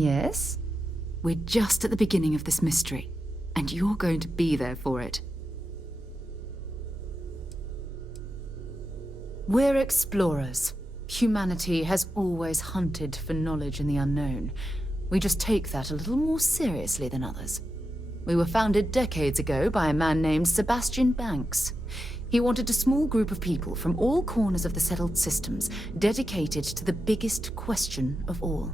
Yes? We're just at the beginning of this mystery, and you're going to be there for it. We're explorers. Humanity has always hunted for knowledge in the unknown. We just take that a little more seriously than others. We were founded decades ago by a man named Sebastian Banks. He wanted a small group of people from all corners of the settled systems dedicated to the biggest question of all.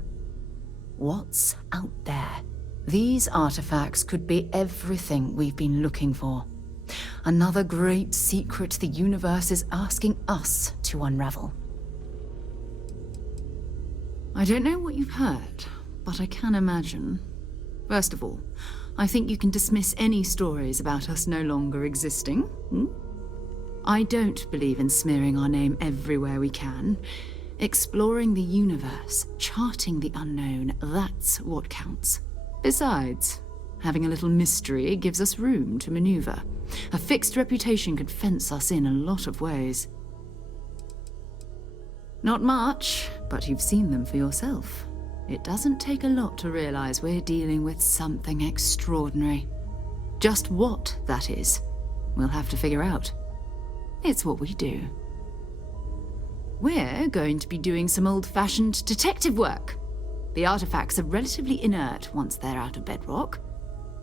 What's out there? These artifacts could be everything we've been looking for. Another great secret the universe is asking us to unravel. I don't know what you've heard, but I can imagine. First of all, I think you can dismiss any stories about us no longer existing. I don't believe in smearing our name everywhere we can. Exploring the universe, charting the unknown, that's what counts. Besides, having a little mystery gives us room to maneuver. A fixed reputation could fence us in a lot of ways. Not much, but you've seen them for yourself. It doesn't take a lot to realize we're dealing with something extraordinary. Just what that is, we'll have to figure out. It's what we do. We're going to be doing some old-fashioned detective work. The artifacts are relatively inert once they're out of bedrock.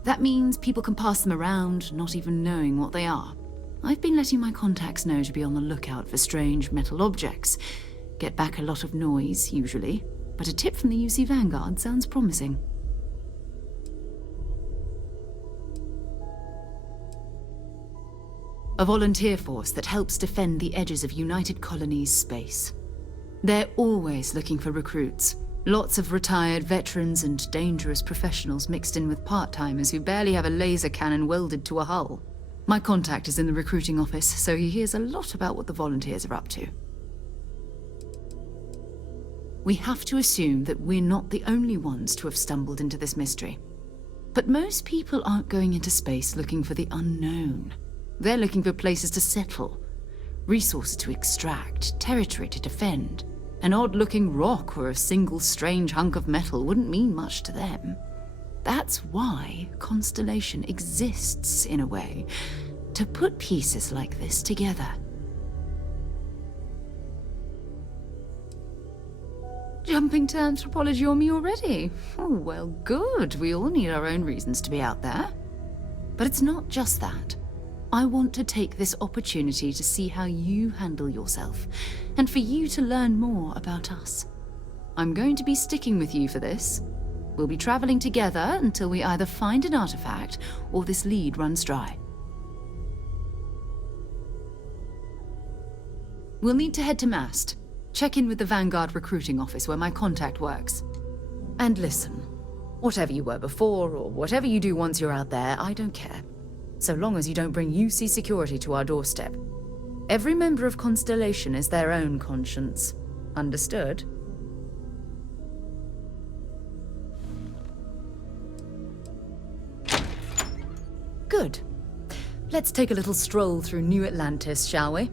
That means people can pass them around, not even knowing what they are. I've been letting my contacts know to be on the lookout for strange metal objects. Get back a lot of noise, usually, but a tip from the UC Vanguard sounds promising. A volunteer force that helps defend the edges of United Colonies space. They're always looking for recruits. Lots of retired veterans and dangerous professionals mixed in with part-timers who barely have a laser cannon welded to a hull. My contact is in the recruiting office, so he hears a lot about what the volunteers are up to. We have to assume that we're not the only ones to have stumbled into this mystery. But most people aren't going into space looking for the unknown. They're looking for places to settle, resources to extract, territory to defend. An odd-looking rock or a single strange hunk of metal wouldn't mean much to them. That's why Constellation exists, in a way, to put pieces like this together. Jumping to anthropology on me already? Oh, well, good. We all need our own reasons to be out there. But it's not just that. I want to take this opportunity to see how you handle yourself, and for you to learn more about us. I'm going to be sticking with you for this. We'll be traveling together until we either find an artifact or this lead runs dry. We'll need to head to Mast. Check in with the Vanguard recruiting office where my contact works. And listen, whatever you were before or whatever you do once you're out there, I don't care. So long as you don't bring UC security to our doorstep. Every member of Constellation is their own conscience. Understood? Good. Let's take a little stroll through New Atlantis, shall we?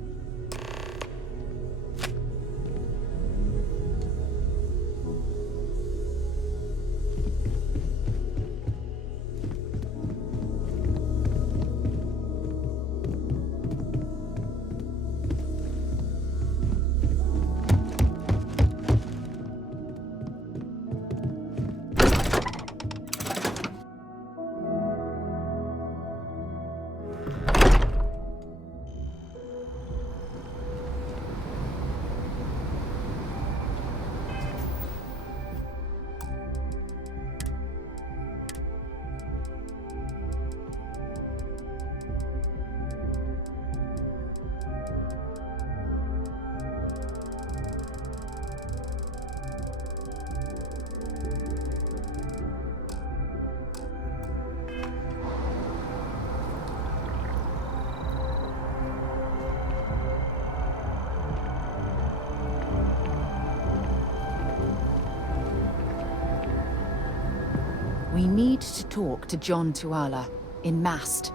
We need to talk to John Tuala in Mast.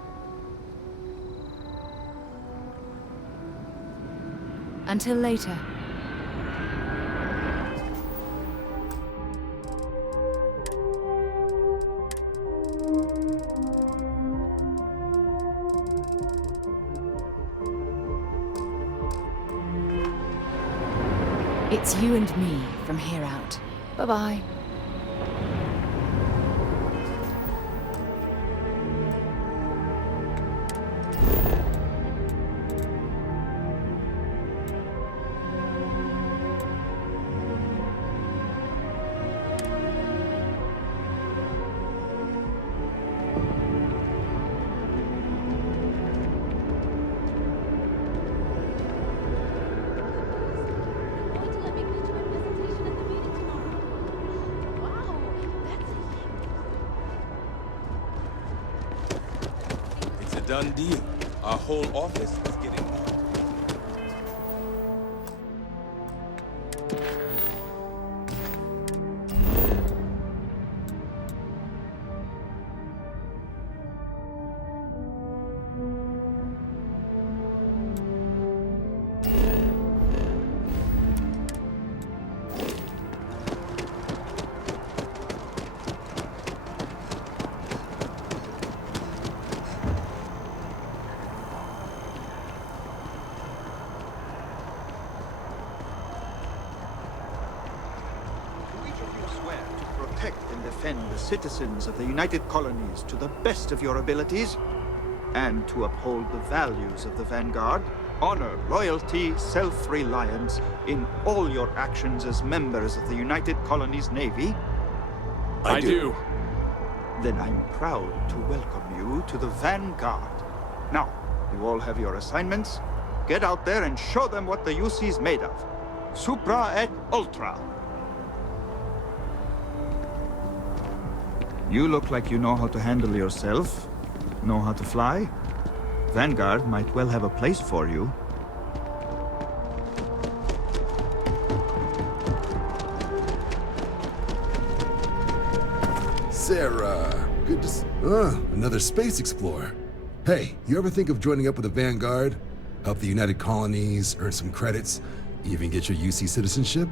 Until later. It's you and me from here out. Bye-bye. Done deal. Our whole office is getting moved. Defend the citizens of the United Colonies to the best of your abilities, and to uphold the values of the Vanguard, honor, loyalty, self-reliance in all your actions as members of the United Colonies Navy? I do. Then I'm proud to welcome you to the Vanguard. Now, you all have your assignments. Get out there and show them what the UC's made of. Supra et Ultra. You look like you know how to handle yourself, know how to fly. Vanguard might well have a place for you. Sarah, good to see. Another space explorer. Hey, you ever think of joining up with the Vanguard? Help the United Colonies, earn some credits, even get your UC citizenship?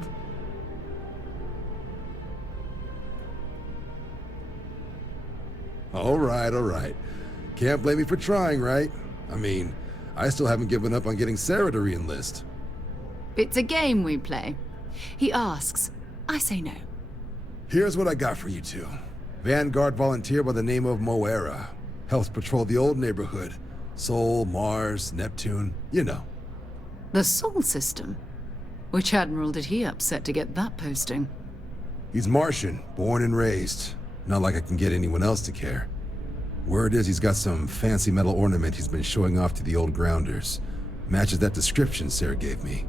All right. Can't blame me for trying, right? I mean, I still haven't given up on getting Sarah to re-enlist. It's a game we play. He asks, I say no. Here's what I got for you two. Vanguard volunteer by the name of Moera. Helps patrol the old neighborhood. Sol, Mars, Neptune, you know. The Sol system? Which admiral did he upset to get that posting? He's Martian, born and raised. Not like I can get anyone else to care. Word is he's got some fancy metal ornament he's been showing off to the old grounders. Matches that description Sarah gave me.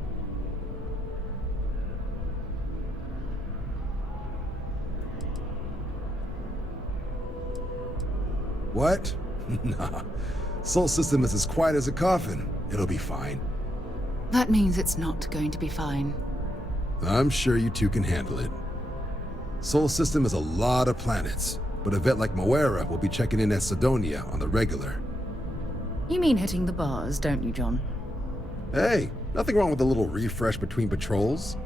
What? Nah. Sol system is as quiet as a coffin. It'll be fine. That means it's not going to be fine. I'm sure you two can handle it. Sol system is a lot of planets, but a vet like Moera will be checking in at Sidonia on the regular. You mean hitting the bars, don't you, John? Hey, nothing wrong with a little refresh between patrols.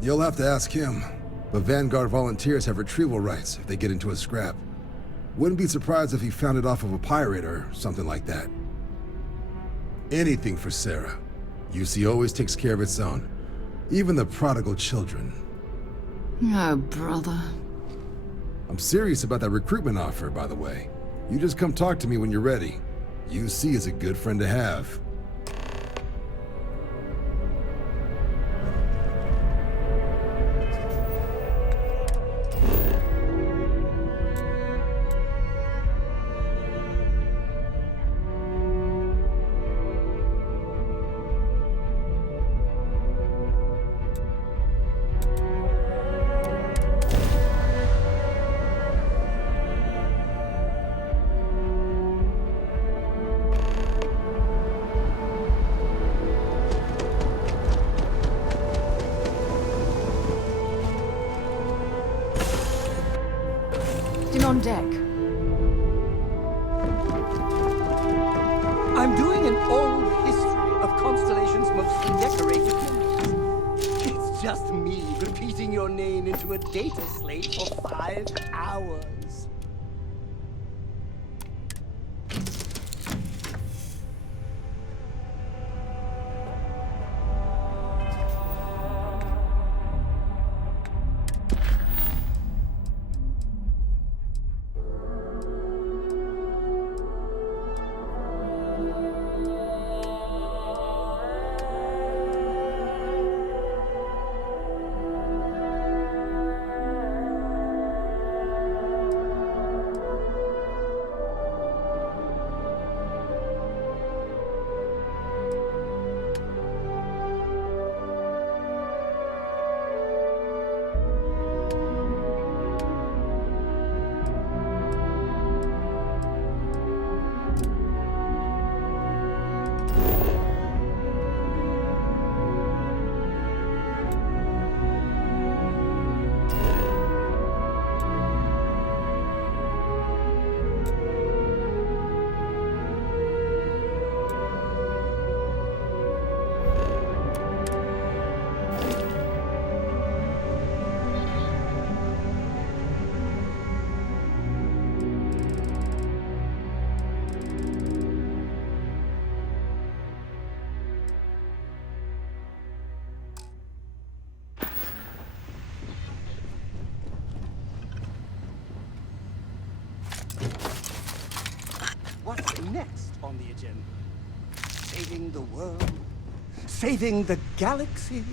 You'll have to ask him, but Vanguard volunteers have retrieval rights if they get into a scrap. Wouldn't be surprised if he found it off of a pirate or something like that. Anything for Sarah. UC always takes care of its own. Even the prodigal children. Oh, brother. I'm serious about that recruitment offer, by the way. You just come talk to me when you're ready. UC is a good friend to have. On deck. I'm doing an old history of Constellation's most decorated members. It's just me repeating your name into a data slate for 5 hours. next on the agenda? Saving the world? Saving the galaxy?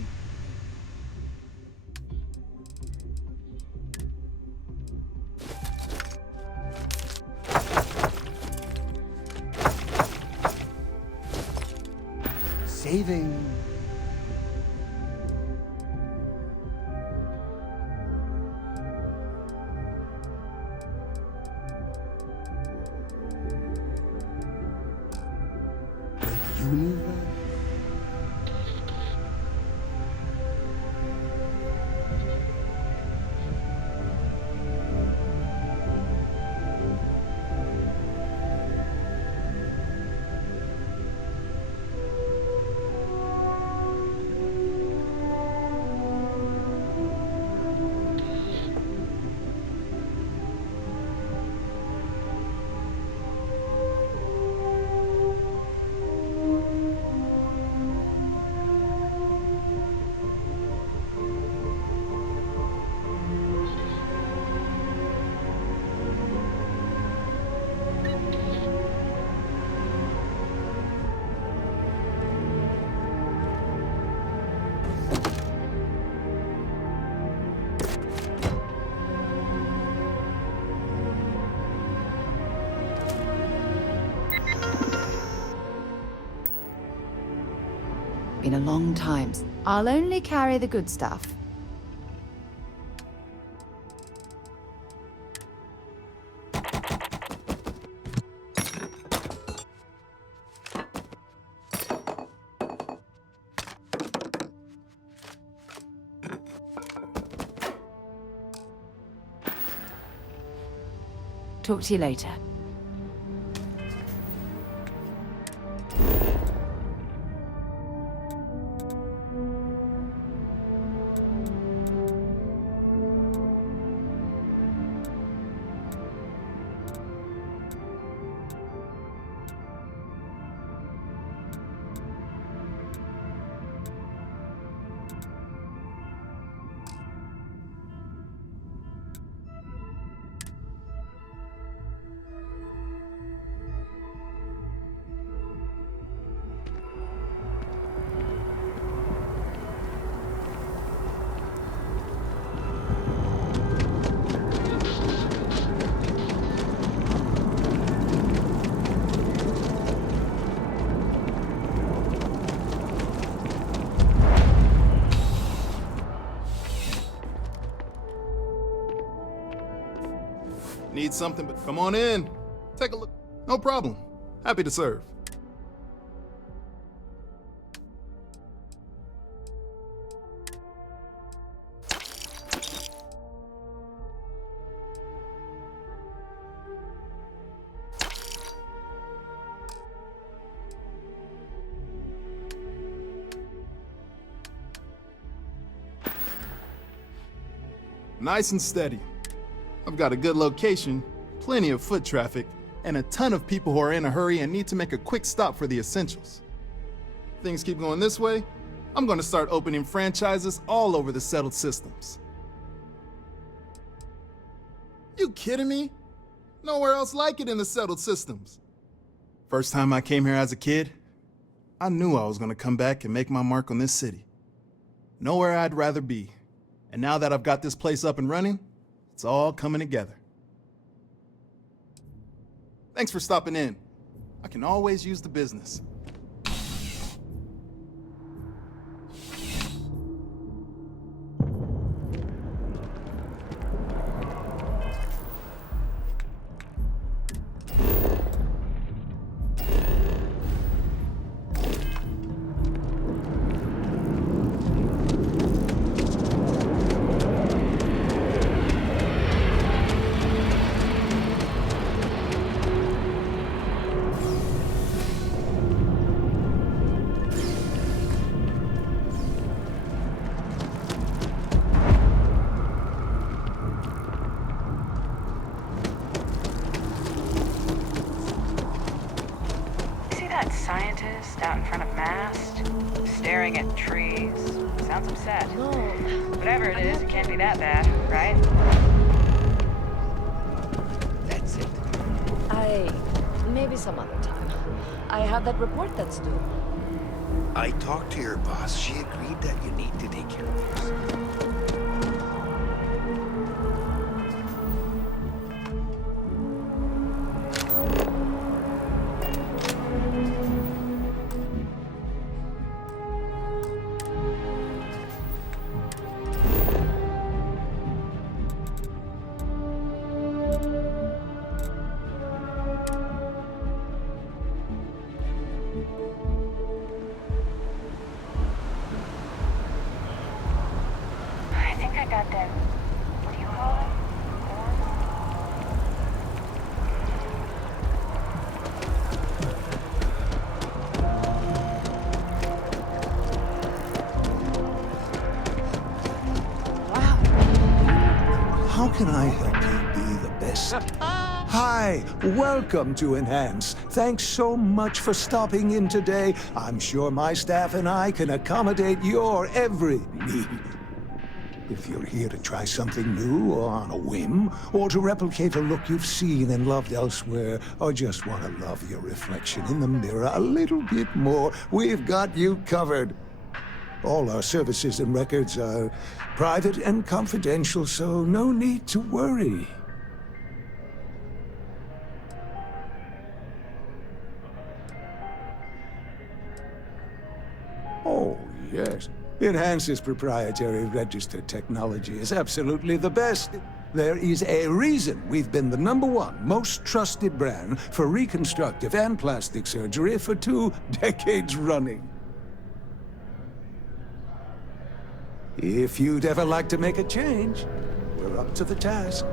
Saving... the universe? Been a long time. I'll only carry the good stuff. Talk to you later. Need something, but come on in. Take a look. No problem. Happy to serve. Nice and steady. I've got a good location, plenty of foot traffic, and a ton of people who are in a hurry and need to make a quick stop for the essentials. If things keep going this way, I'm going to start opening franchises all over the settled systems. You kidding me? Nowhere else like it in the settled systems. First time I came here as a kid, I knew I was going to come back and make my mark on this city. Nowhere I'd rather be. And now that I've got this place up and running, it's all coming together. Thanks for stopping in. I can always use the business. Scientist out in front of mast, staring at trees. Sounds upset. No. Whatever it is, it can't be that bad, right? That's it. maybe some other time. I have that report that's due. I talked to your boss. She agreed that you need to take care of this. I think I got them. What do you call it? How can I help you be the best? Hi, welcome to Enhance. Thanks so much for stopping in today. I'm sure my staff and I can accommodate your every need. If you're here to try something new or on a whim, or to replicate a look you've seen and loved elsewhere, or just want to love your reflection in the mirror a little bit more, we've got you covered. All our services and records are private and confidential, so no need to worry. Oh, yes. Enhance's proprietary registered technology is absolutely the best. There is a reason we've been the #1 most trusted brand for reconstructive and plastic surgery for 2 decades running. If you'd ever like to make a change, we're up to the task.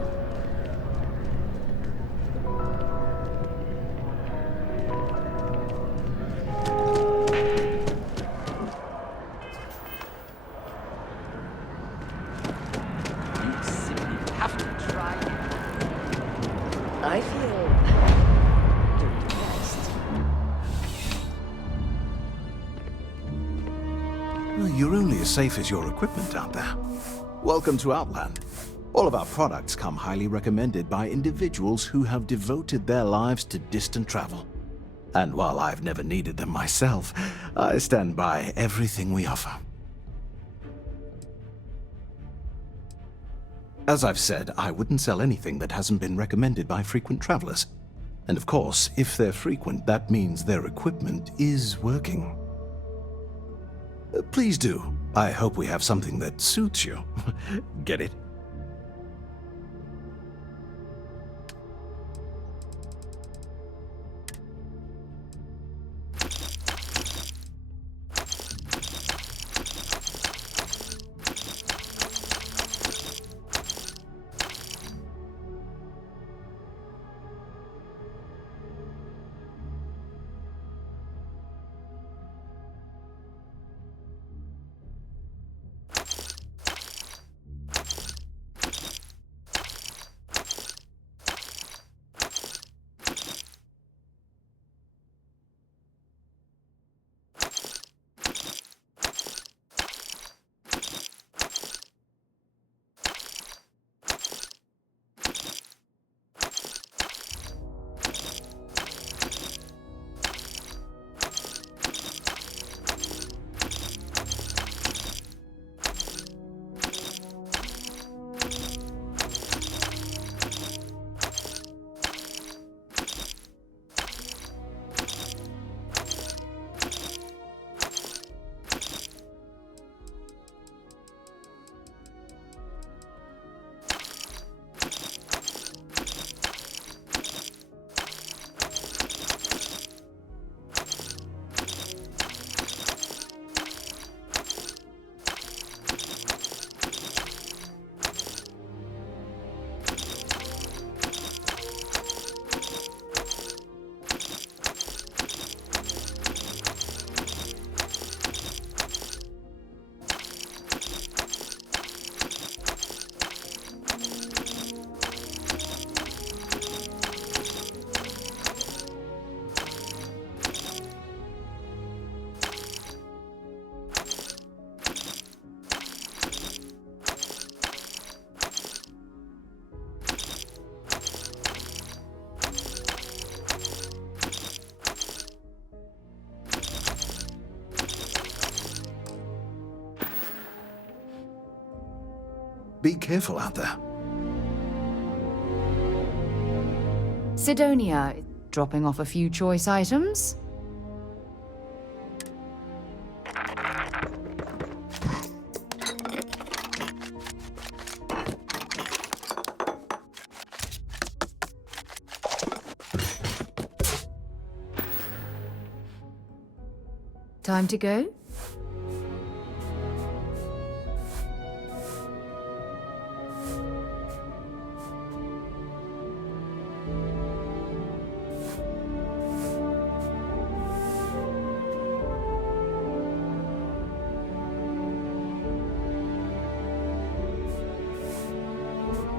You simply have to try it. I feel... you're depressed. You're only as safe as your equipment out there. Welcome to Outland. All of our products come highly recommended by individuals who have devoted their lives to distant travel. And while I've never needed them myself, I stand by everything we offer. As I've said, I wouldn't sell anything that hasn't been recommended by frequent travelers. And of course, if they're frequent, that means their equipment is working. Please do. I hope we have something that suits you. Get it? Be careful out there. Sidonia, dropping off a few choice items. Time to go?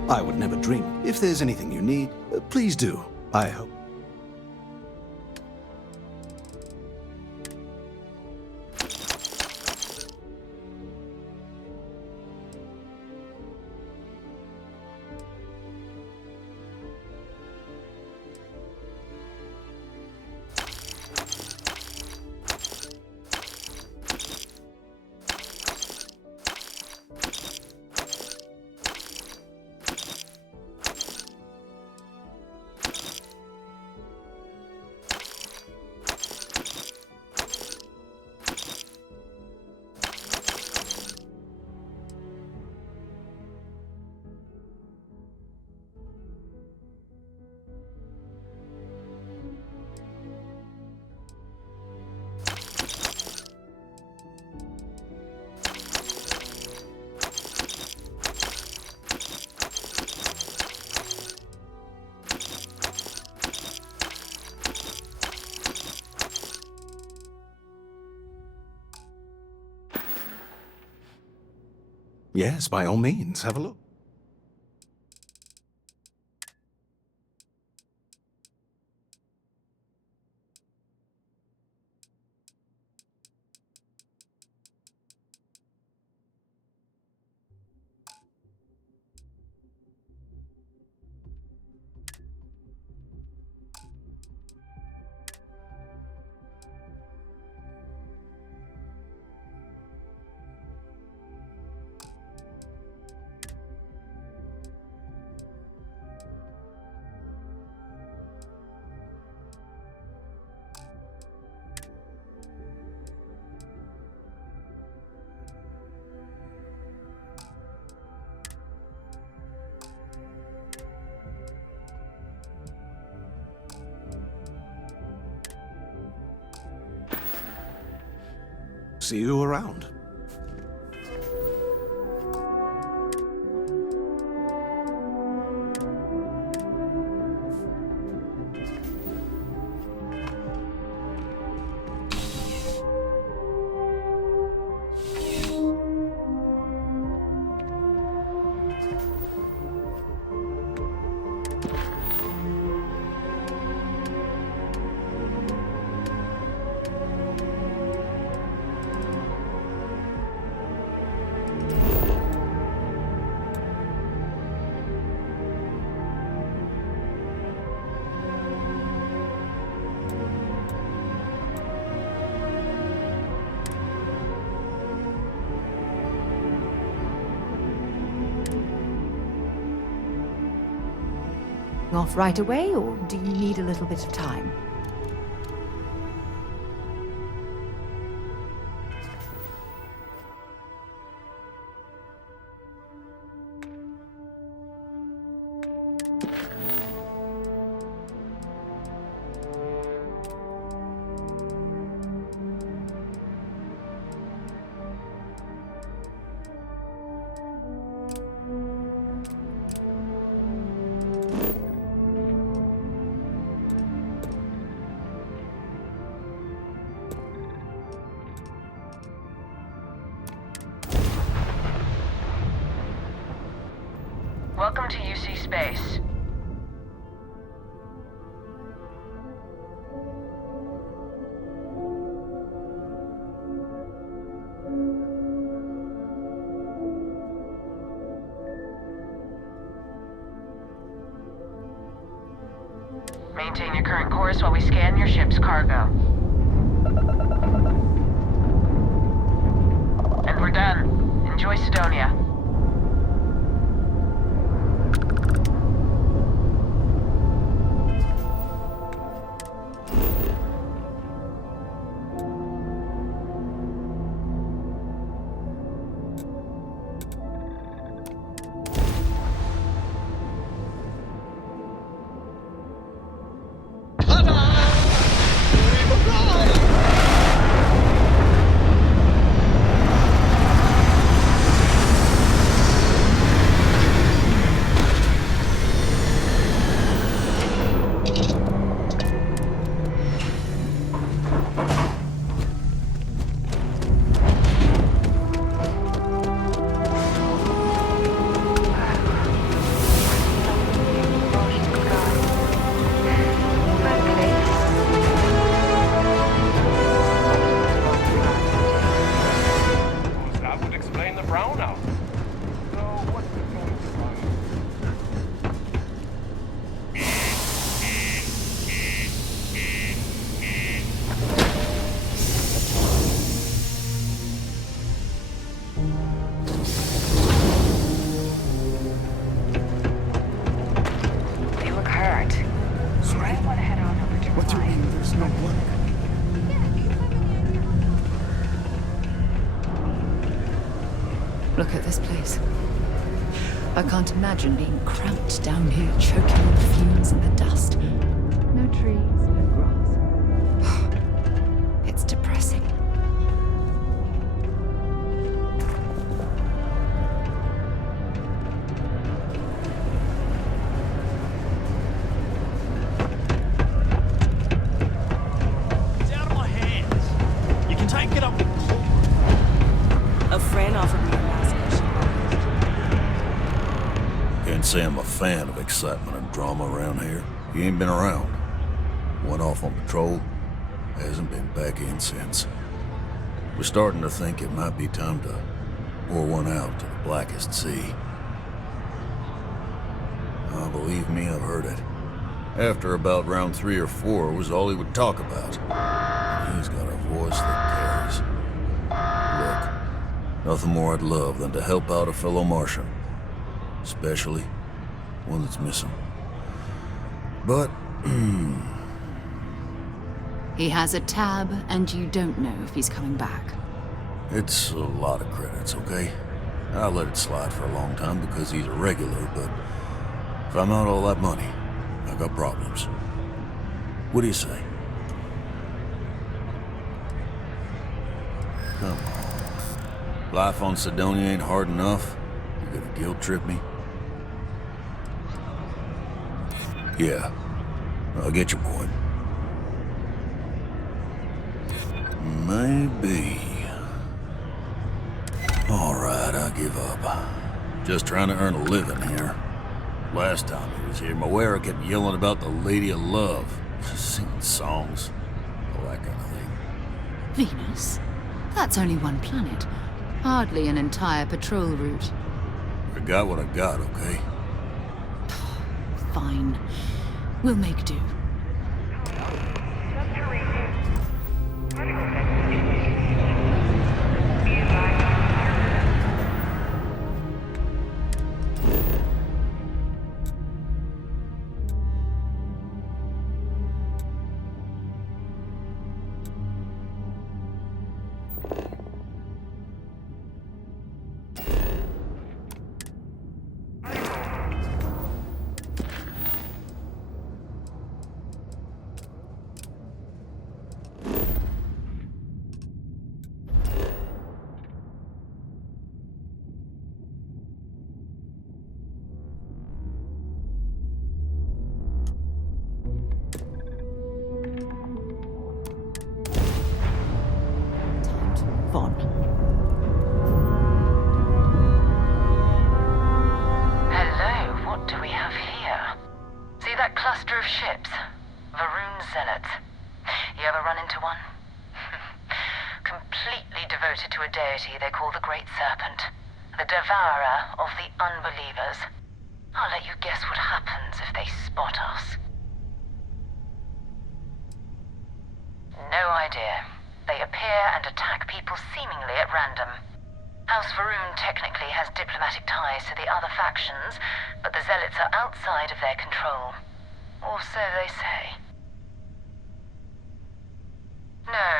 I would never dream. If there's anything you need, please do. I hope. Yes, by all means, have a look. See you around. Off right away, or do you need a little bit of time? Welcome to UC Space. Maintain your current course while we scan your ship's cargo. And we're done. Enjoy Sidonia. What do you mean there's no work? Look at this place. I can't imagine being cramped down here, choking on the fumes and the dust. No trees, no grass. It's depressing. It's out of my hands. You can take it up with Paul. A friend offered me a mask. Can't say I'm a fan of excitement and drama around here. He ain't been around. Went off on patrol. Hasn't been back in since. We're starting to think it might be time to pour one out to the blackest sea. Oh, believe me, I've heard it. After about round 3 or 4 was all he would talk about. And he's got a voice that carries. Look, nothing more I'd love than to help out a fellow Martian. Especially one that's missing. But, He has a tab, and you don't know if he's coming back. it's a lot of credits, okay? I let it slide for a long time because he's a regular, but if I'm out all that money, I got problems. What do you say? Come on. Life on Sidonia ain't hard enough. You gonna guilt trip me? Yeah, I get your point. Maybe. Alright, I give up. Just trying to earn a living here. Last time he was here, Moira kept yelling about the Lady of Love. Singing songs. All that kind of thing. Venus? That's only one planet. Hardly an entire patrol route. I got what I got, okay? Fine. We'll make do. Hello, what do we have here? See that cluster of ships? Varun Zealots. You ever run into one? Completely devoted to a deity they call the Great Serpent, the devourer of the unbelievers. I'll let you guess what happens if they spot us. No idea. They appear and attack people seemingly at random. House Varun technically has diplomatic ties to the other factions, but the Zealots are outside of their control. Or so they say. No,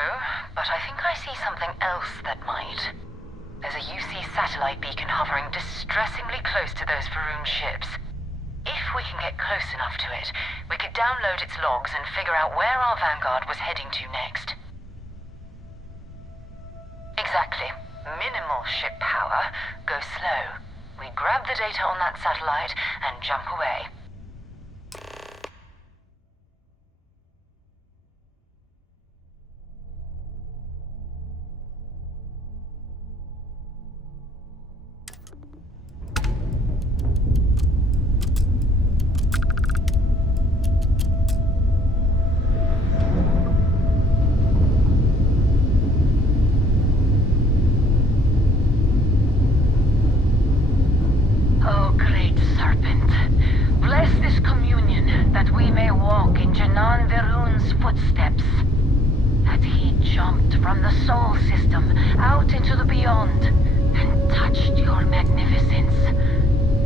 but I think I see something else that might. There's a UC satellite beacon hovering distressingly close to those Varun ships. If we can get close enough to it, we could download its logs and figure out where our vanguard was heading to next. Exactly. Minimal ship power. Go slow. We grab the data on that satellite and jump away. Footsteps. That he jumped from the soul system out into the beyond and touched your magnificence.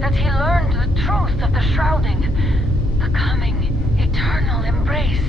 That he learned the truth of the shrouding, the coming eternal embrace.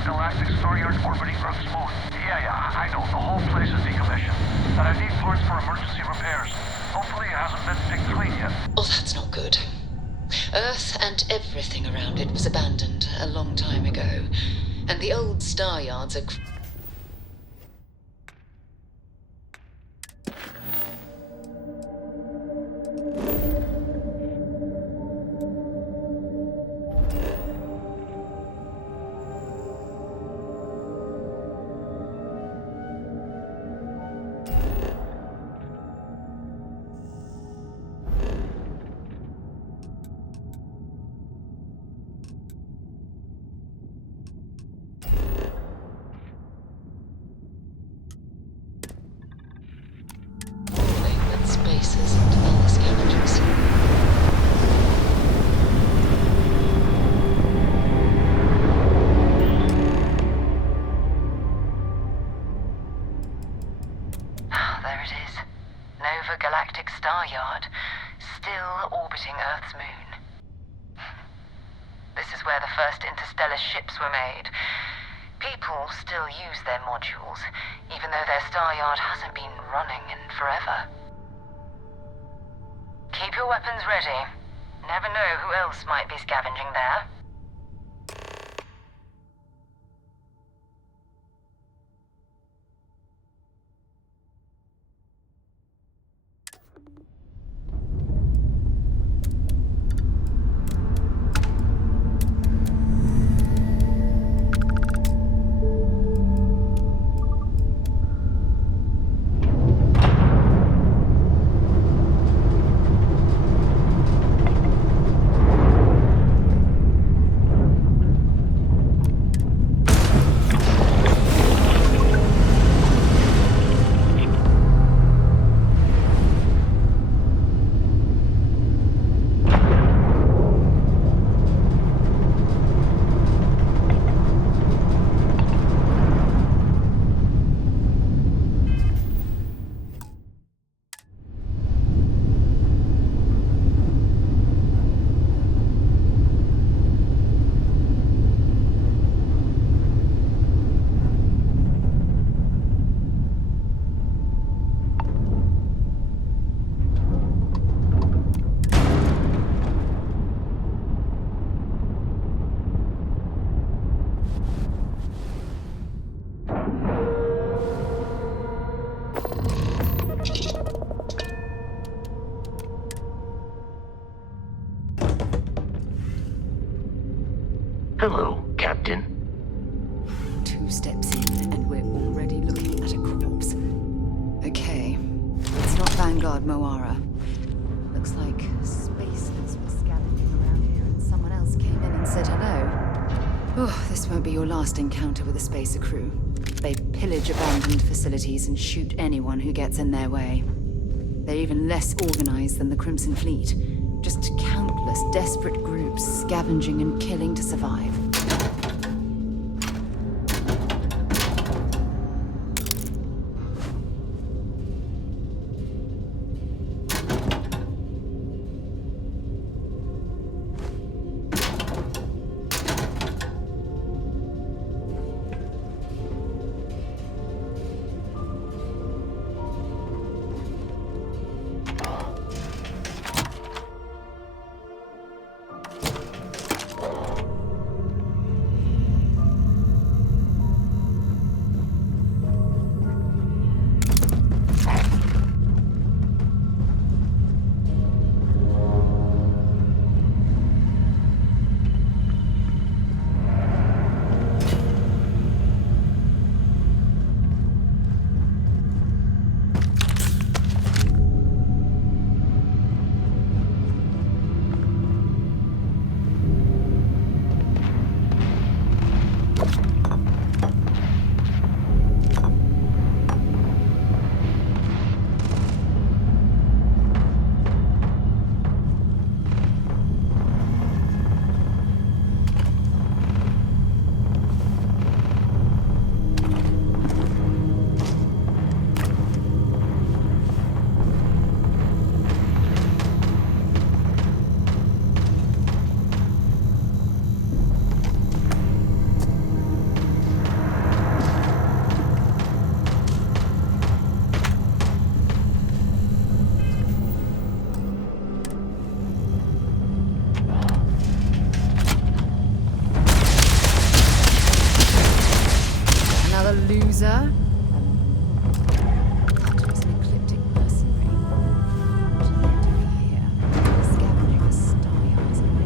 a galactic star yard orbiting Earth's moon. Yeah, I know. The whole place is decommissioned. And I need parts for emergency repairs. Hopefully it hasn't been picked clean yet. Oh, that's not good. Earth and everything around it was abandoned a long time ago. And the old star yards are... spaces and other scavengers. There it is. Nova Galactic Star Yard, still orbiting Earth's moon. This is where the first interstellar ships were made. People still use their modules, even though their star yard hasn't been running in forever. Keep your weapons ready. Never know who else might be scavenging there. Hello, Captain. 2 steps in, and we're already looking at a corpse. Okay, it's not Vanguard Moara. Looks like spacers were scavenging around here, and someone else came in and said hello. Oh, this won't be your last encounter with a spacer crew. They pillage abandoned facilities and shoot anyone who gets in their way. They're even less organized than the Crimson Fleet. Just countless desperate groups scavenging and killing to survive. another loser? That was an ecliptic mercenary. What are they doing here? Scavenging the star yards of my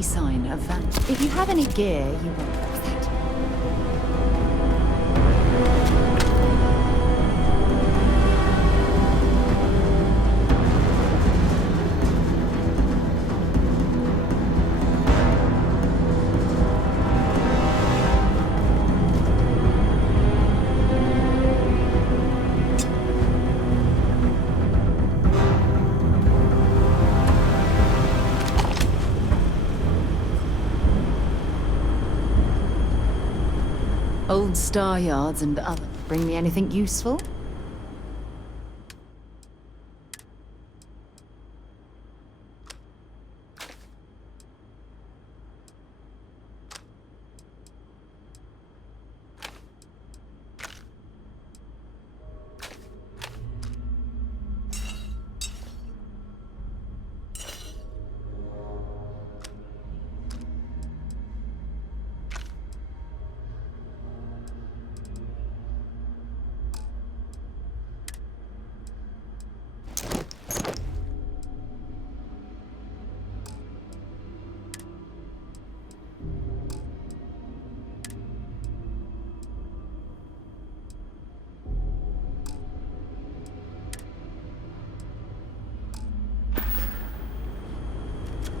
any sign of Van. If you have any gear you want with it. Old star yards and other. Bring me anything useful?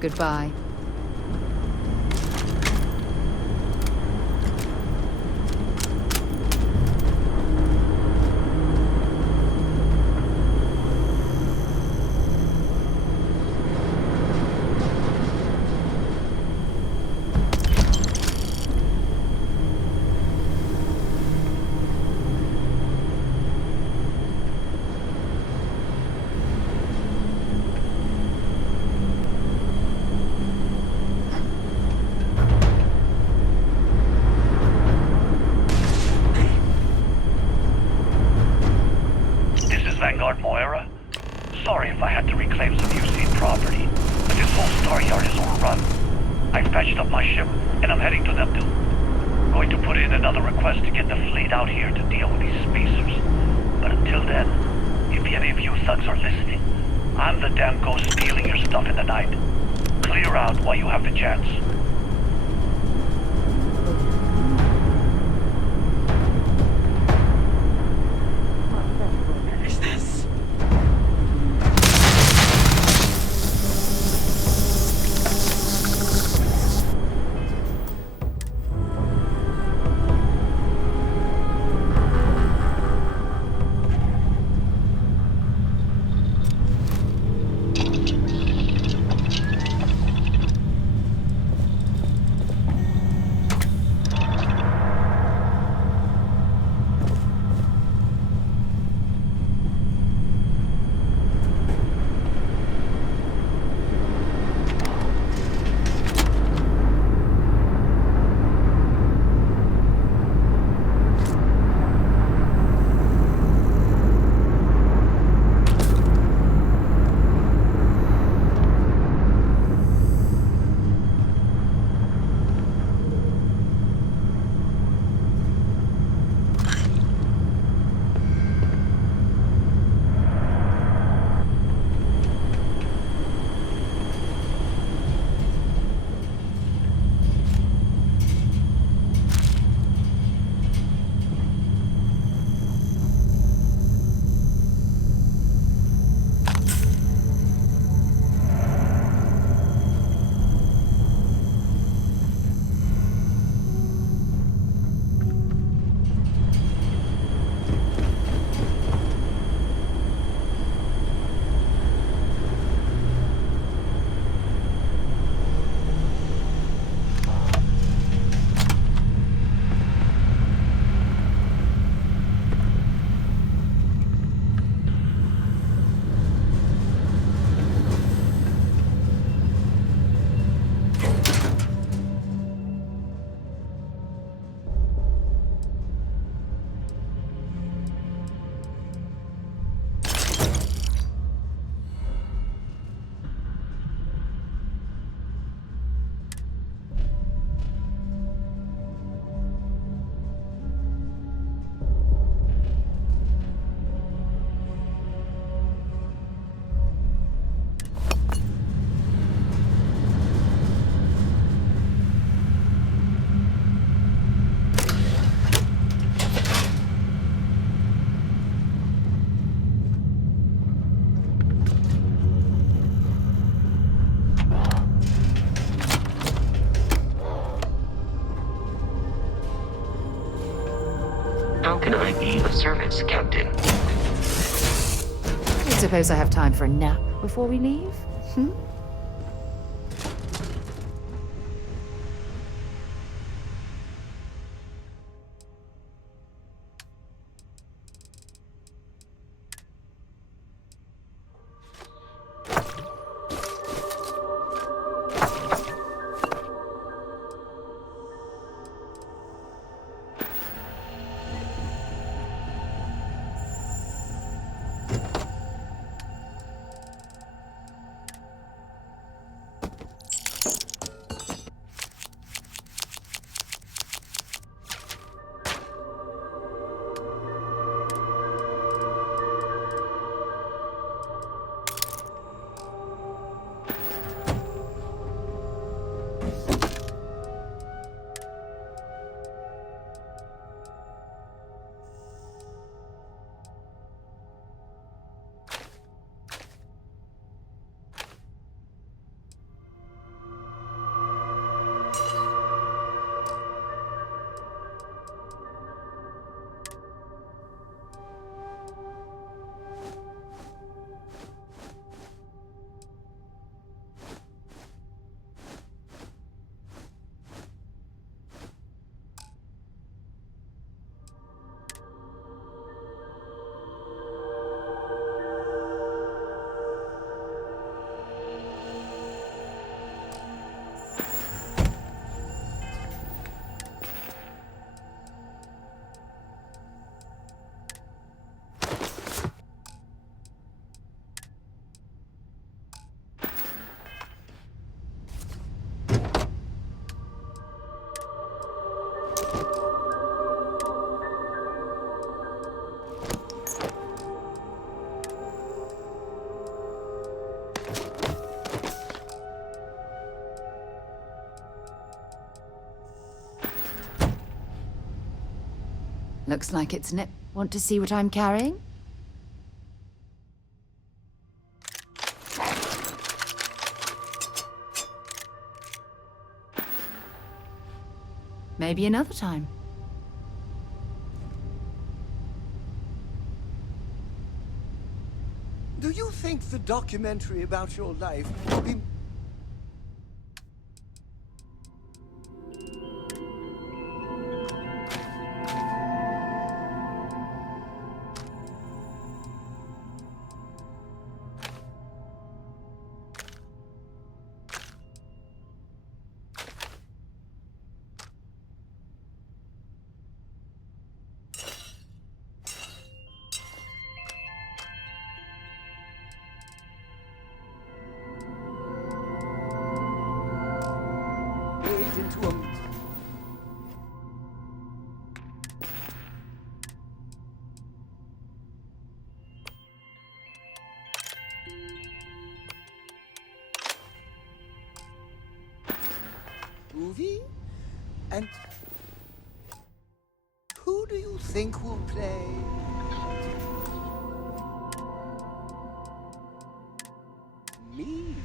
Goodbye. Sorry if I had to reclaim some UC property, but this whole star yard is overrun. I patched up my ship, and I'm heading to Neptune. Going to put in another request to get the fleet out here to deal with these spacers. But until then, if any of you thugs are listening, I'm the damn ghost stealing your stuff in the night. Clear out while you have the chance. How can I be of service, Captain? I suppose I have time for a nap before we leave? Hmm? Looks like it's Nip. Want to see what I'm carrying? Maybe another time. Do you think the documentary about your life will be... made into a... movie? And who do you think will play? Me.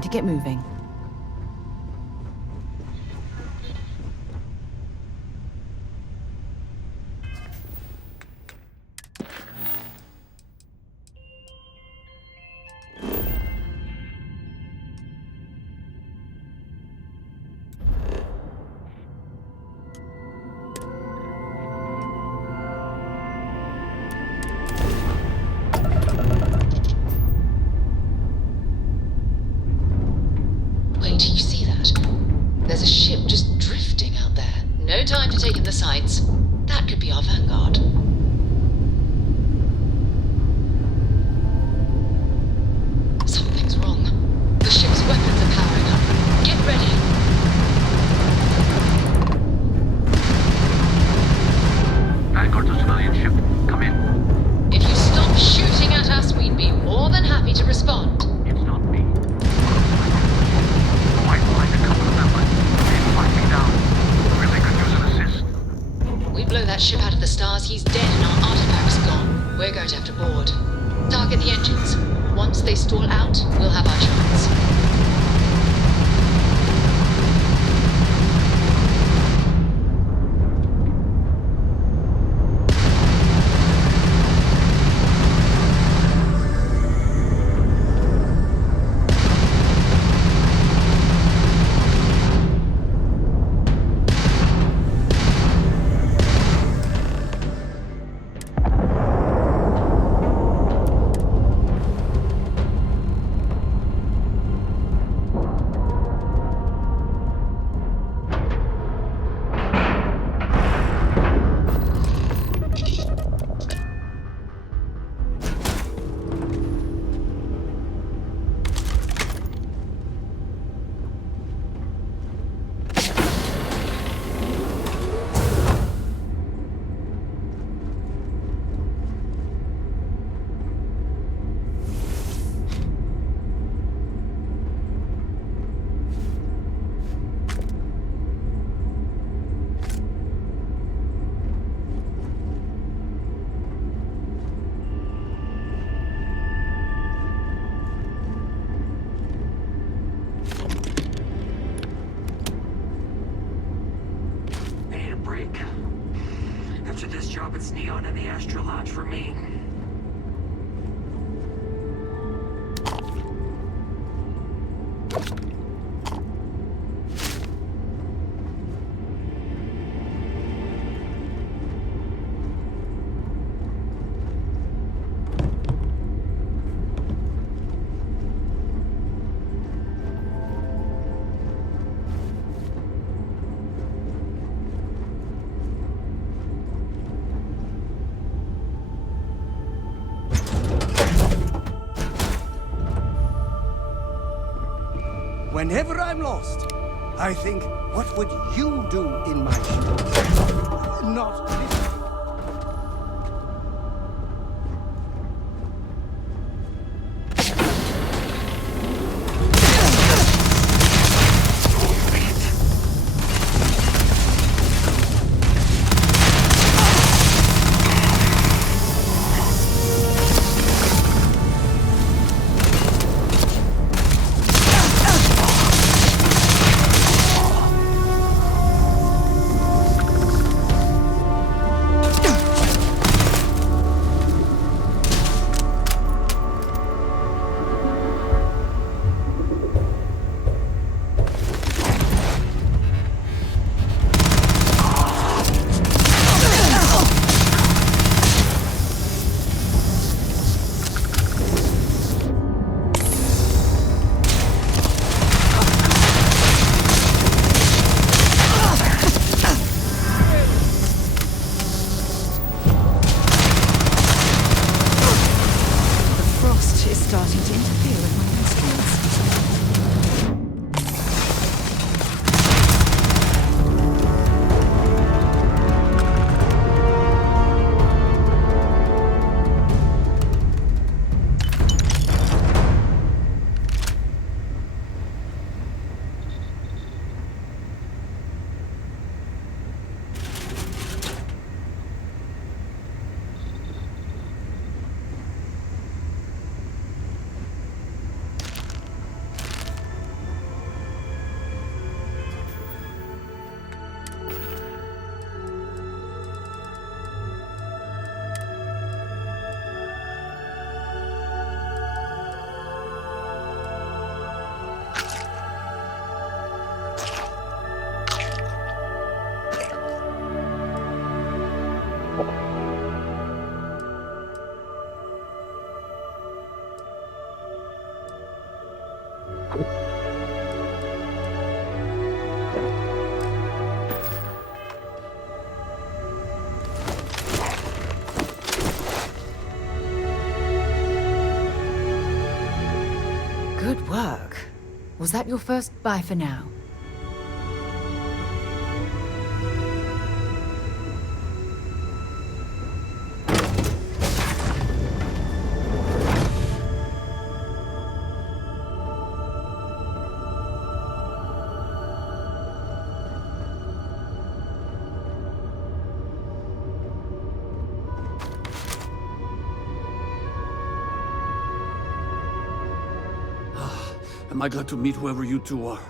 Time to get moving. Wait, you see that? There's a ship just drifting out there. No time to take in the sights. That could be our vanguard. Something's wrong. The ship's weapons are powering up. Get ready. Vanguard to civilian ship. Come in. If you stop shooting at us, we'd be more than happy to respond. It's not me. White line to cover the member. Didn't fight me down. Really could use an assist. We blow that ship out of the stars, he's dead and our artifact's gone. We're going to have to board. Target the engines. Once they stall out, we'll have our chance. After this job, it's Neon and the Astro Lodge for me. Whenever I'm lost, I think, what would you do in my shoes? Not listen. Was that your first bye for now? Am I glad to meet whoever you two are.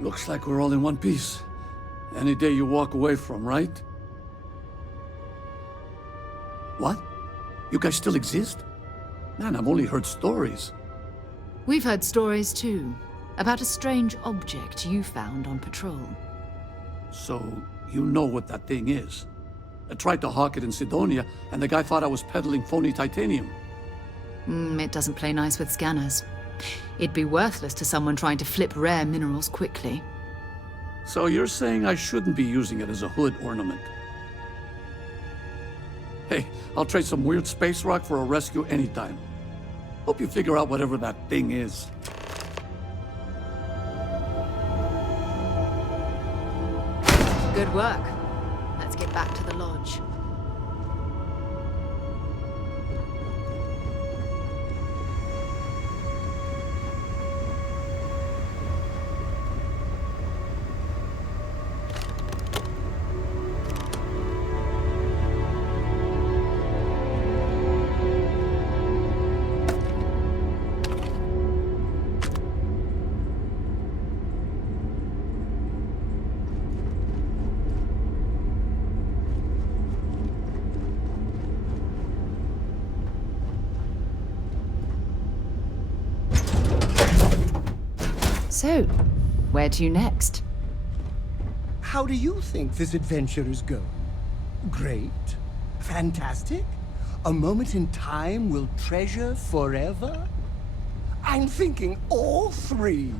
Looks like we're all in one piece. Any day you walk away from, right? What? You guys still exist? Man, I've only heard stories. We've heard stories too, about a strange object you found on patrol. So, you know what that thing is. I tried to hawk it in Sidonia, and the guy thought I was peddling phony titanium. It doesn't play nice with scanners. It'd be worthless to someone trying to flip rare minerals quickly. So you're saying I shouldn't be using it as a hood ornament? Hey, I'll trade some weird space rock for a rescue anytime. Hope you figure out whatever that thing is. Good work. Let's get back to the lodge. So, where to next? How do you think this adventure is going? Great? Fantastic? A moment in time we'll treasure forever? I'm thinking all three.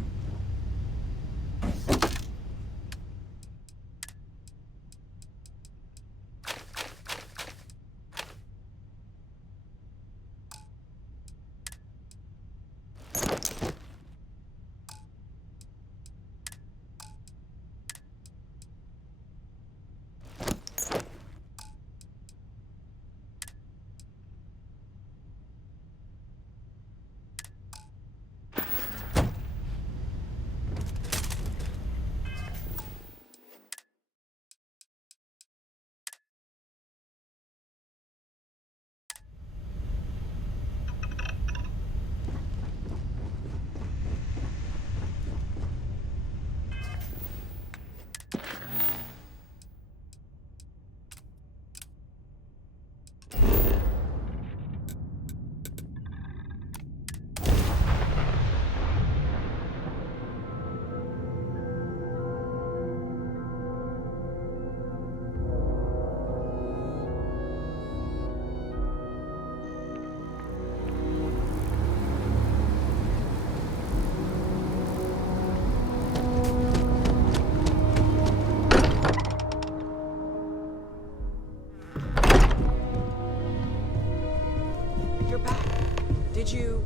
Did you...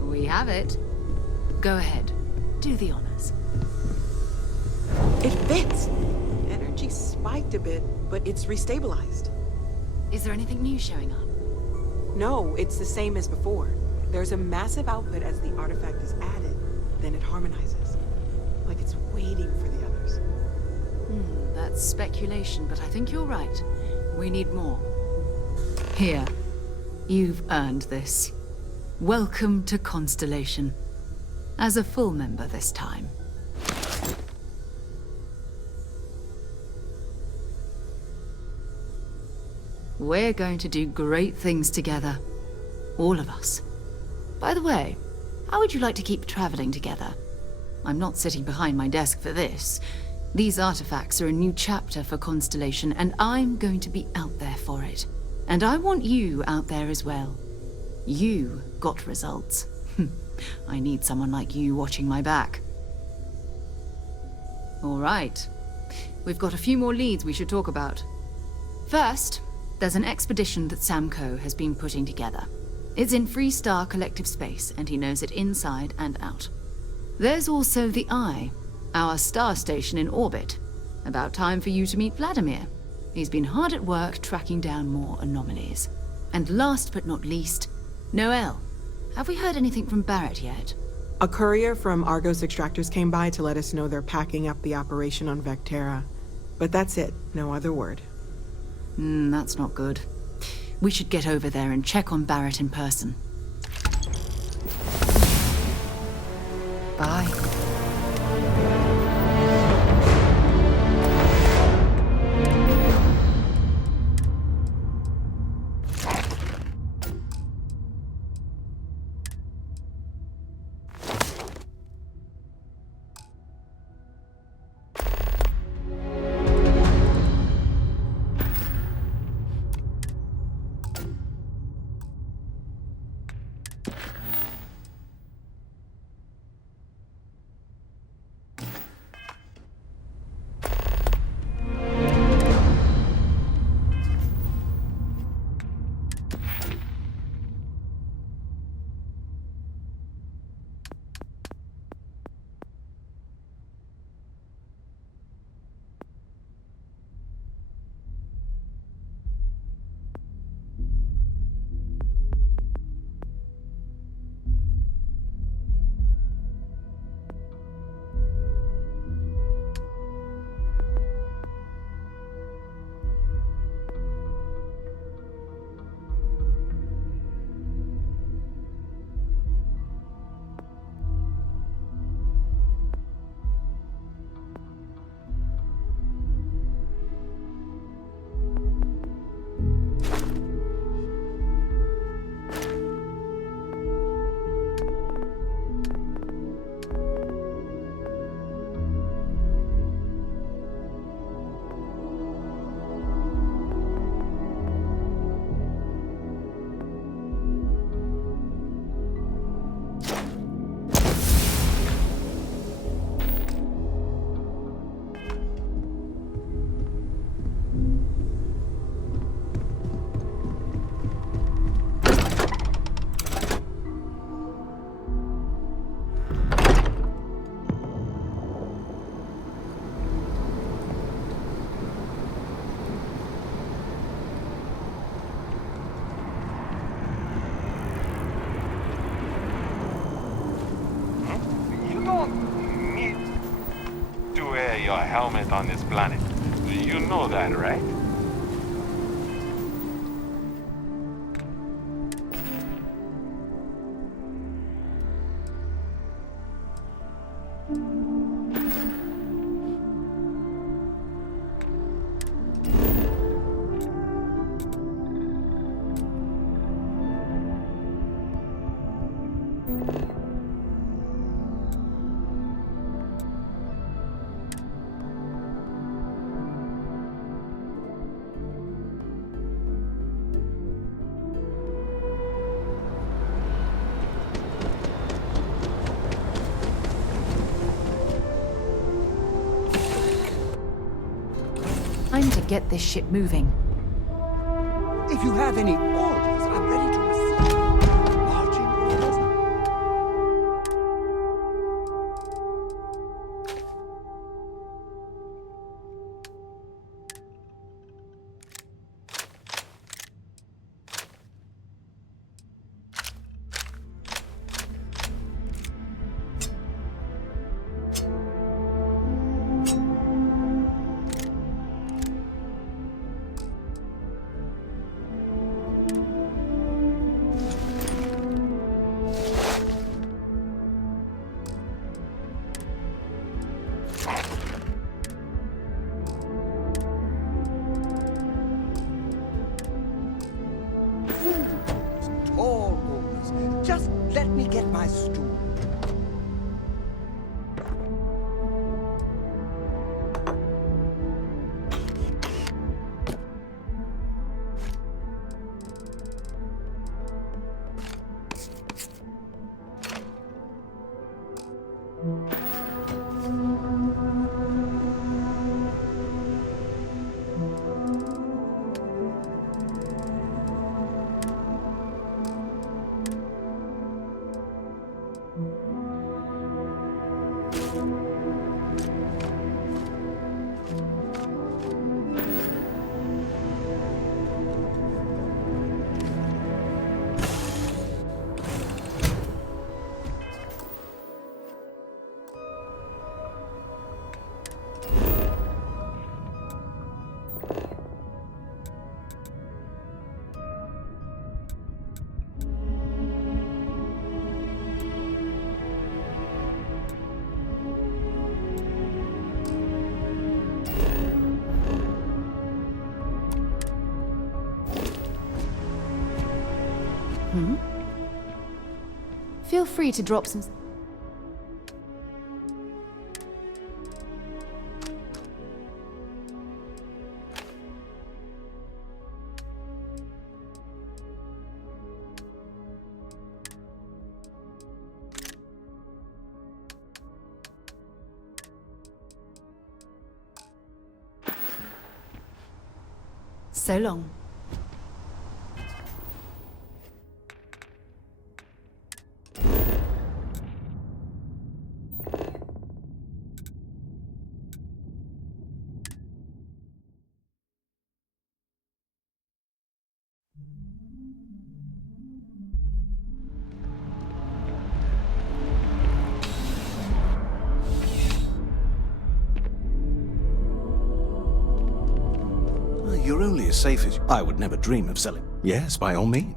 We have it. Go ahead. Do the honors. It fits! Energy spiked a bit, but it's restabilized. Is there anything new showing up? No, it's the same as before. There's a massive output as the artifact is added, then it harmonizes. Like it's waiting for the others. That's speculation, but I think you're right. We need more. Here. You've earned this. Welcome to Constellation. As a full member this time. We're going to do great things together. All of us. By the way, how would you like to keep traveling together? I'm not sitting behind my desk for this. These artifacts are a new chapter for Constellation, and I'm going to be out there for it. And I want you out there as well. You got results. I need someone like you watching my back. All right. We've got a few more leads we should talk about. First, there's an expedition that Samco has been putting together. It's in Freestar Collective Space, and he knows it inside and out. There's also the Eye, our star station in orbit. About time for you to meet Vladimir. He's been hard at work tracking down more anomalies. And last but not least, Noel. Have we heard anything from Barrett yet? A courier from Argos Extractors came by to let us know they're packing up the operation on Vectera. But that's it, no other word. That's not good. We should get over there and check on Barrett in person. Bye. Your helmet on this planet. You know that, right? Time to get this ship moving. If you have any orders, I'm ready to receive. Marching orders. Tall orders. Just let me get my stool. Feel free to drop some... So long. You're only as safe as... I would never dream of selling. Yes, by all means.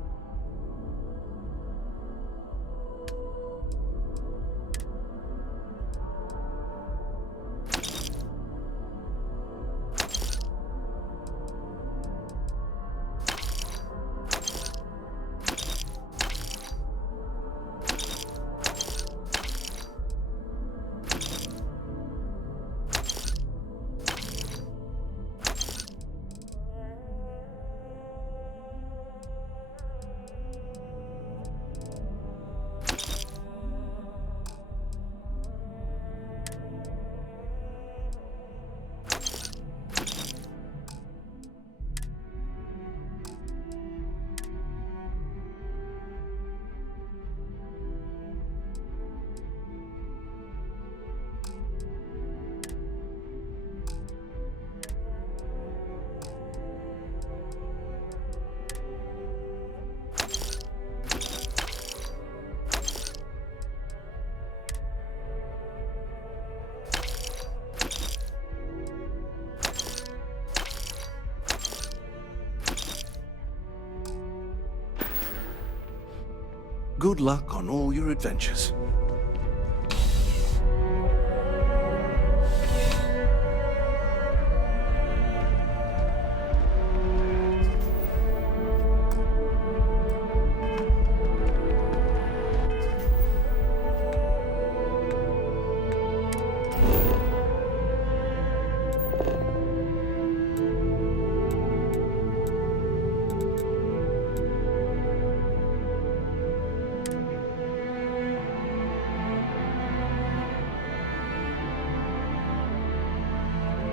Good luck on all your adventures.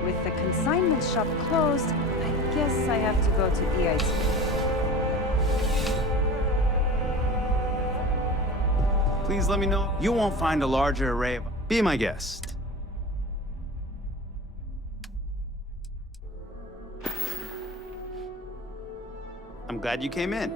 With the consignment shop closed, I guess I have to go to EIT. Please let me know. You won't find a larger array of... Be my guest. I'm glad you came in.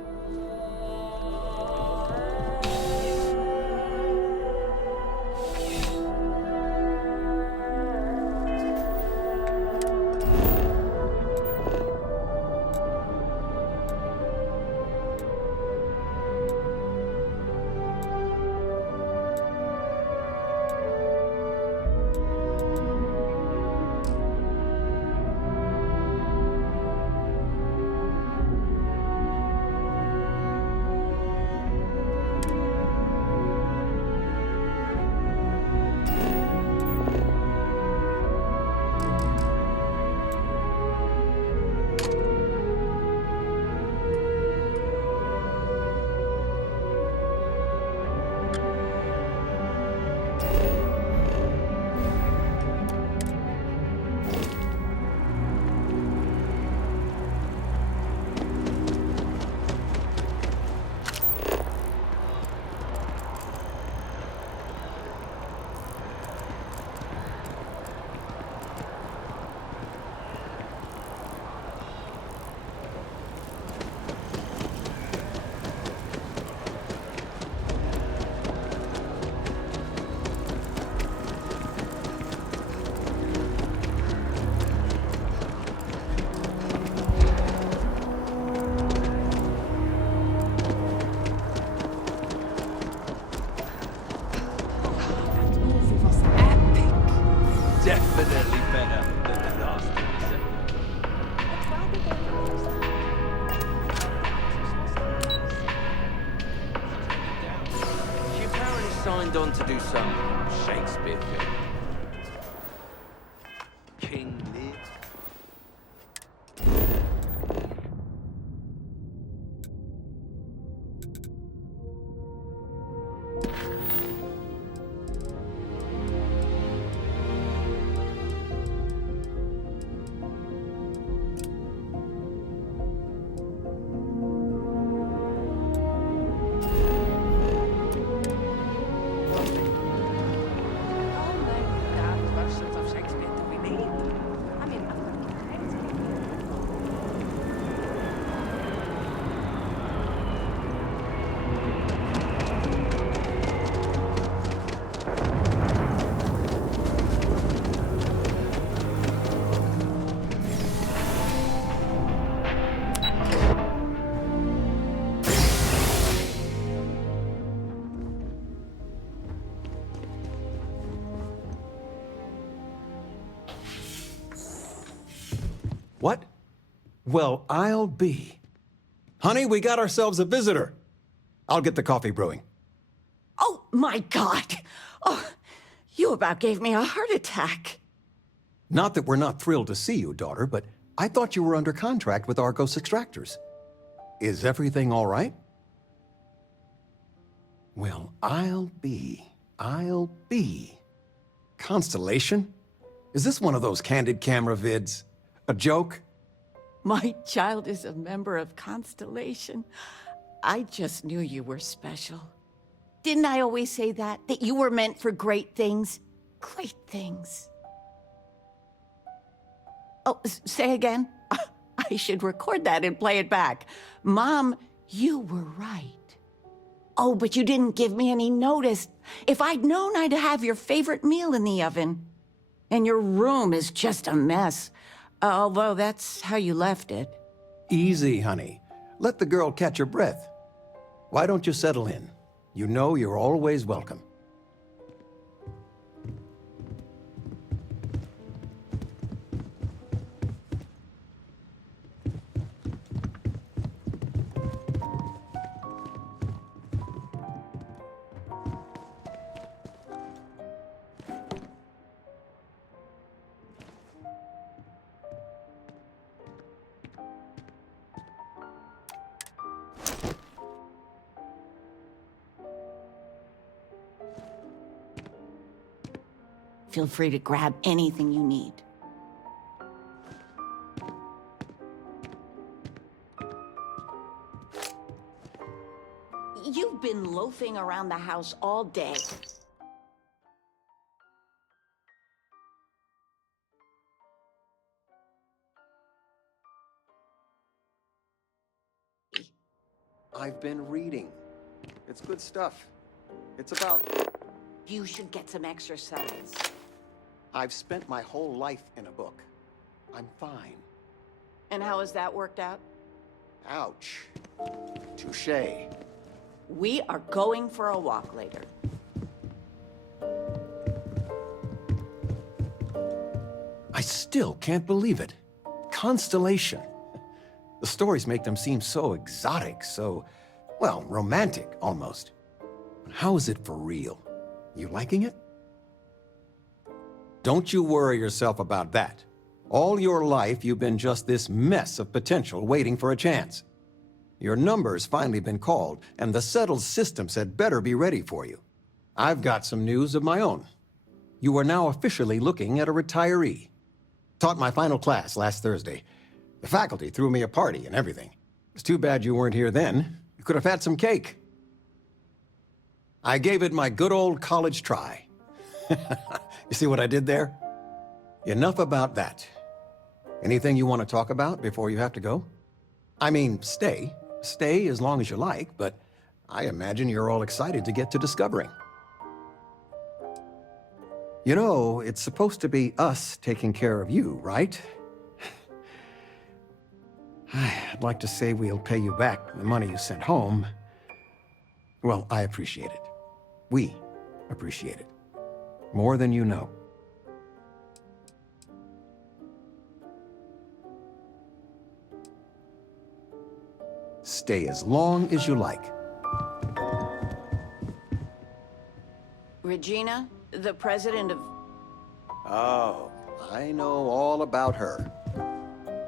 signed on to do some Shakespeare thing. King Lear. What? Well, I'll be. Honey, we got ourselves a visitor. I'll get the coffee brewing. Oh, my God. Oh, you about gave me a heart attack. Not that we're not thrilled to see you, daughter, but I thought you were under contract with Argos Extractors. Is everything all right? Well, I'll be. Constellation? Is this one of those candid camera vids? A joke? My child is a member of Constellation. I just knew you were special. Didn't I always say that? That you were meant for great things? Great things. Oh, say again? I should record that and play it back. Mom, you were right. Oh, but you didn't give me any notice. If I'd known, I'd have your favorite meal in the oven. And your room is just a mess. Although that's how you left it. Easy, honey. Let the girl catch her breath. Why don't you settle in? You know you're always welcome. Feel free to grab anything you need. You've been loafing around the house all day. I've been reading. It's good stuff. It's about... You should get some exercise. I've spent my whole life in a book. I'm fine. And how has that worked out? Ouch. Touché. We are going for a walk later. I still can't believe it. Constellation. The stories make them seem so exotic, so, well, romantic, almost. How is it for real? You liking it? Don't you worry yourself about that. All your life, you've been just this mess of potential waiting for a chance. Your number's finally been called, and the settled systems had better be ready for you. I've got some news of my own. You are now officially looking at a retiree. Taught my final class last Thursday. The faculty threw me a party and everything. It's too bad you weren't here then. You could have had some cake. I gave it my good old college try. You see what I did there? Enough about that. Anything you want to talk about before you have to go? I mean, stay. Stay as long as you like, but I imagine you're all excited to get to discovering. You know, it's supposed to be us taking care of you, right? I'd like to say we'll pay you back the money you sent home. Well, I appreciate it. We appreciate it. More than you know. Stay as long as you like. Regina, the president of... Oh, I know all about her.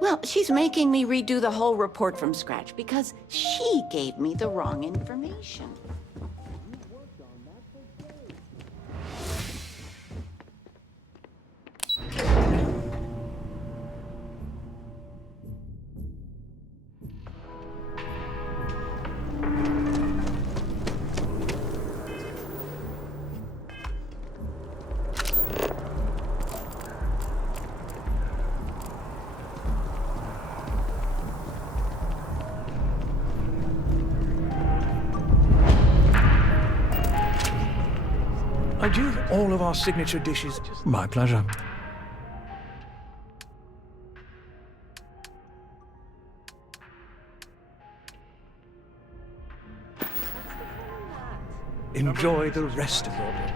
Well, she's making me redo the whole report from scratch because she gave me the wrong information. I do all of our signature dishes. My pleasure. Enjoy the rest of your day.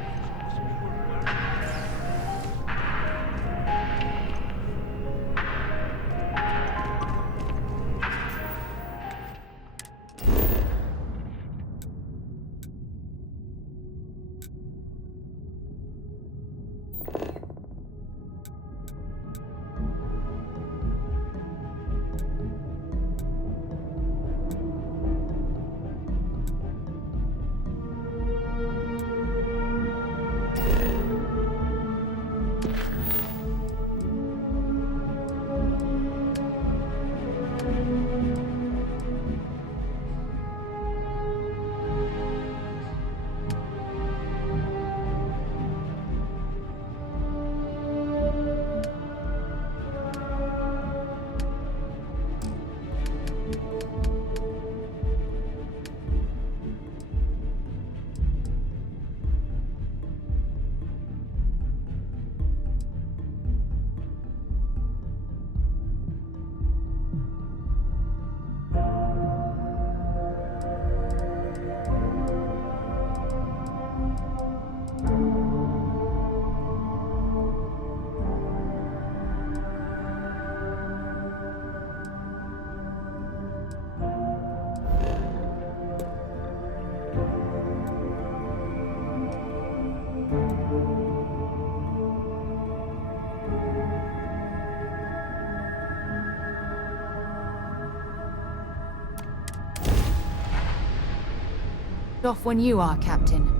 Off when you are, Captain.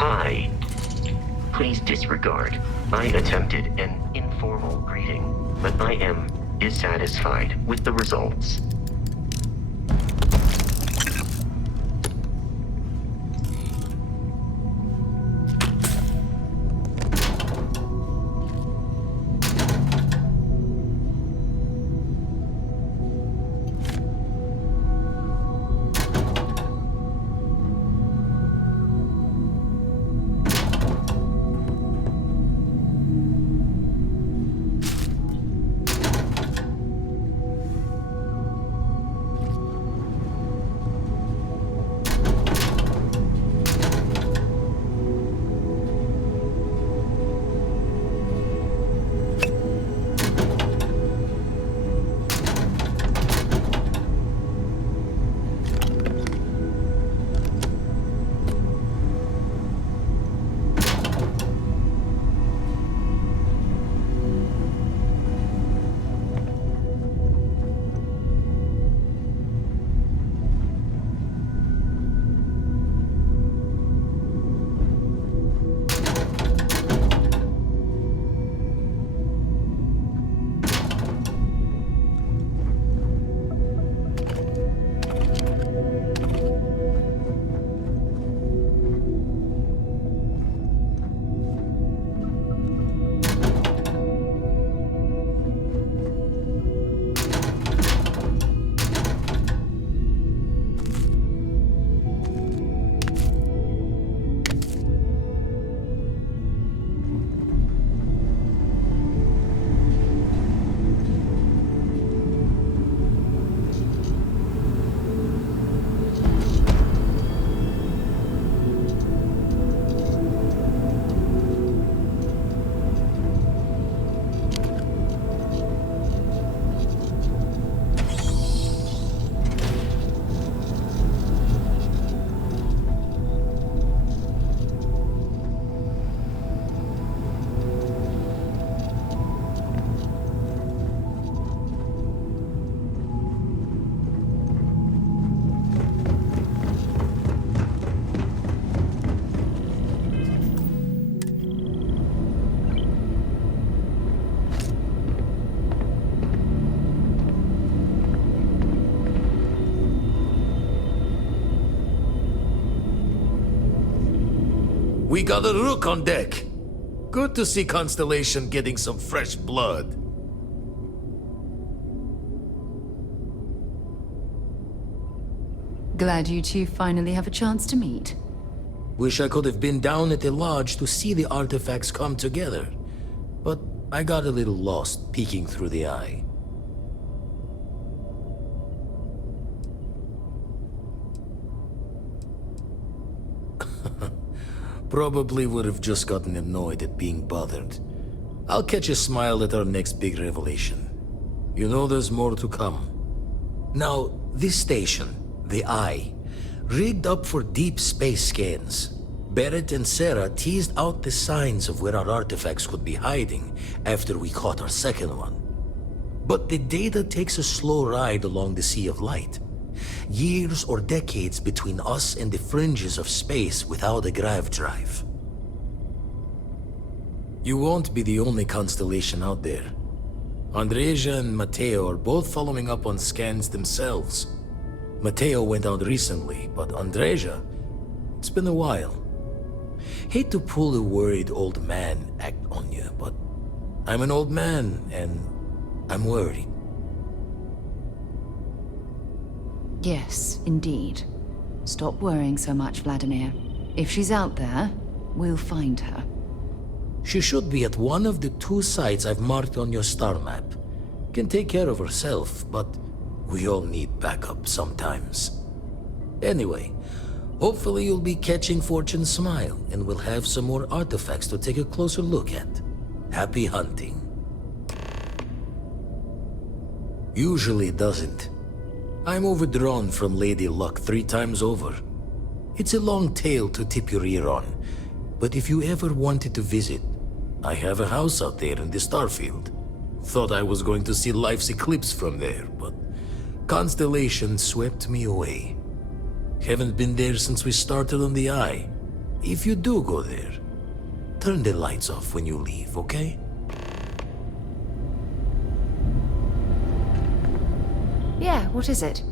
Hi. Please disregard. I attempted an informal greeting, but I am dissatisfied with the results. We got a rook on deck. Good to see Constellation getting some fresh blood. Glad you two finally have a chance to meet. Wish I could have been down at the lodge to see the artifacts come together. But I got a little lost peeking through the eye. Probably would have just gotten annoyed at being bothered. I'll catch a smile at our next big revelation. You know there's more to come. Now, this station, the Eye, rigged up for deep space scans. Barrett and Sarah teased out the signs of where our artifacts could be hiding after we caught our second one. But the data takes a slow ride along the Sea of Light. Years or decades between us and the fringes of space without a grav drive. You won't be the only constellation out there. Andreja and Matteo are both following up on scans themselves. Matteo went out recently, but Andreja, it's been a while. Hate to pull a worried old man act on you, but I'm an old man and I'm worried. Yes, indeed. Stop worrying so much, Vladimir. If she's out there, we'll find her. She should be at one of the 2 sites I've marked on your star map. Can take care of herself, but we all need backup sometimes. Anyway, hopefully you'll be catching Fortune's smile and we'll have some more artifacts to take a closer look at. Happy hunting. Usually it doesn't. I'm overdrawn from Lady Luck 3 times over. It's a long tale to tip your ear on, but if you ever wanted to visit, I have a house out there in the Starfield. Thought I was going to see life's eclipse from there, but Constellation swept me away. Haven't been there since we started on the Eye. If you do go there, turn the lights off when you leave, okay? Yeah, what is it?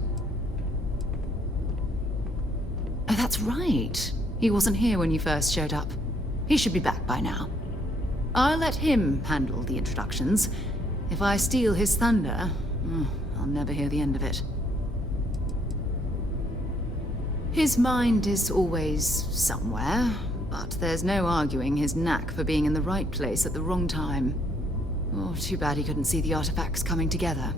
Oh, that's right. He wasn't here when you first showed up. He should be back by now. I'll let him handle the introductions. If I steal his thunder, I'll never hear the end of it. His mind is always somewhere, but there's no arguing his knack for being in the right place at the wrong time. Oh, too bad he couldn't see the artifacts coming together.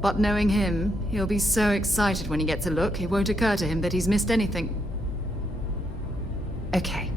But knowing him, he'll be so excited when he gets a look, it won't occur to him that he's missed anything. Okay.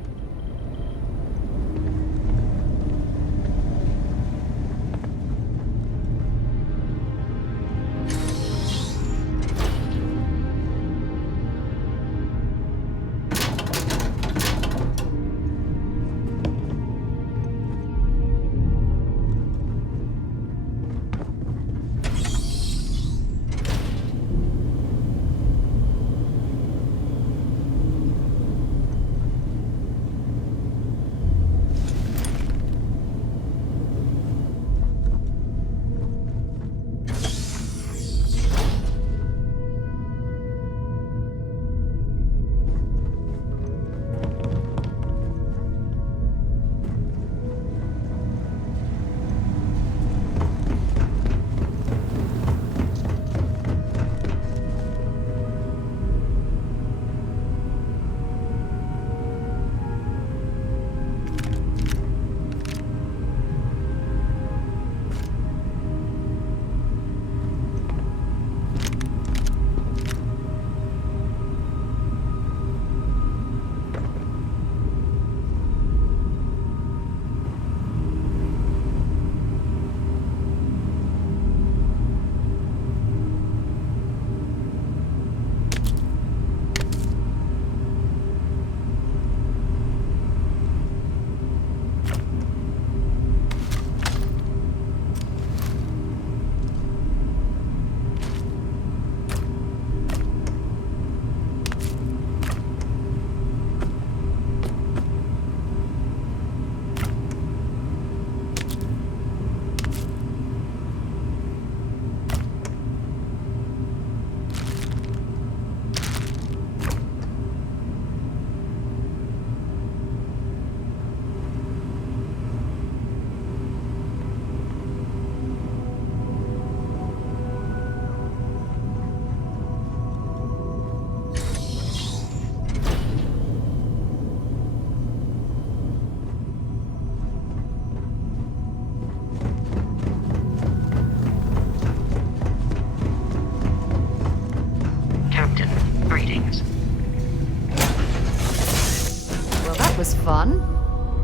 was fun.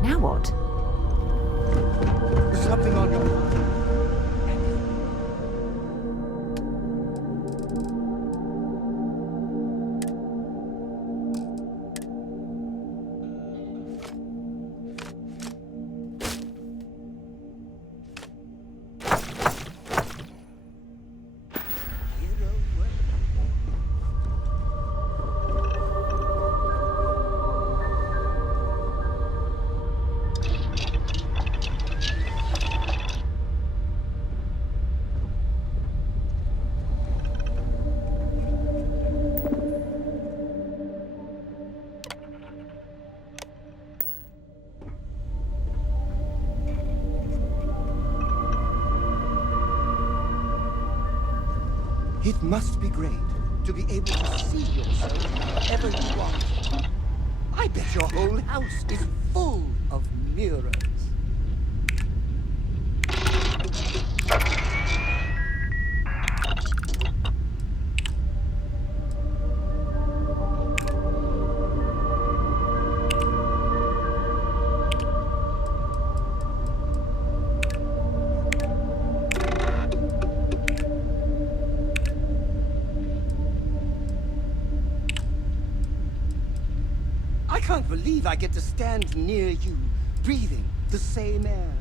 Now what? Something on your mind? It must be great to be able to see yourself wherever you are. I bet your whole house is full of mirrors. I can't believe I get to stand near you, breathing the same air.